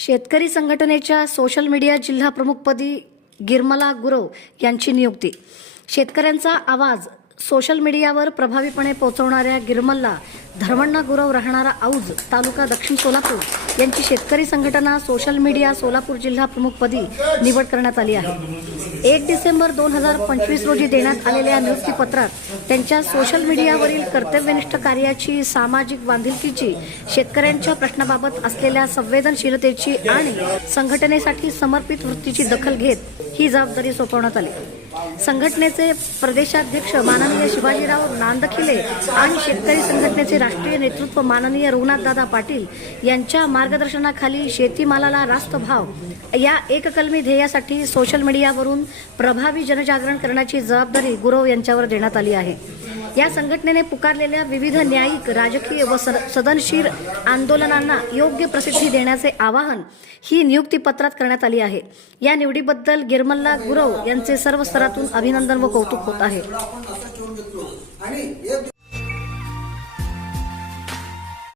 शेतकरी संघटनेच्या social media जिल्हा प्रमुखपदी गिरमला गुरव यांची नियुक्ती. शेतकऱ्यांचा आवाज सोशल मीडियावर प्रभावीपणे पोहोचवणाऱ्या गिरमलला धर्मण्णा गुरव राहणारा औज तालुका दक्षिण सोलापूर यांची शेतकरी संघटना सोशल मीडिया सोलापूर जिल्हा प्रमुखपदी निवड करण्यात आली आहे. एक डिसेंबर दोन हजार पंचवीस रोजी देण्यात आलेल्या नियुक्तीपत्रात त्यांच्या सोशल मीडियावरील कर्तव्यनिष्ठ कार्याची सामाजिक बांधिलकीची शेतकऱ्यांच्या प्रश्नाबाबत असलेल्या संवेदनशीलतेची आणि संघटनेसाठी समर्पित वृत्तीची दखल घेत ही जबाबदारी सोपवण्यात आली. संघटनेचे प्रदेशाध्यक्ष माननीय शिवाजीराव नांदखिले आणि शेतकरी संघटनेचे राष्ट्रीय नेतृत्व माननीय रघुनाथदादा पाटील यांच्या मार्गदर्शनाखाली शेतीमालाला रास्त भाव या एककलमी ध्येयासाठी सोशल मीडियावरून प्रभावी जनजागरण करण्याची जबाबदारी गुरव यांच्यावर देण्यात आली आहे. या संघटनेने पुकारलेल्या विविध न्यायिक राजकीय व सद- सदनशील आंदोलनांना योग्य प्रसिद्धी देण्याचे आवाहन ही नियुक्तीपत्रात करण्यात आली आहे. या निवडीबद्दल गिरमल्ला गुरव यांचे सर्व स्तरातून अभिनंदन व कौतुक होत आहे.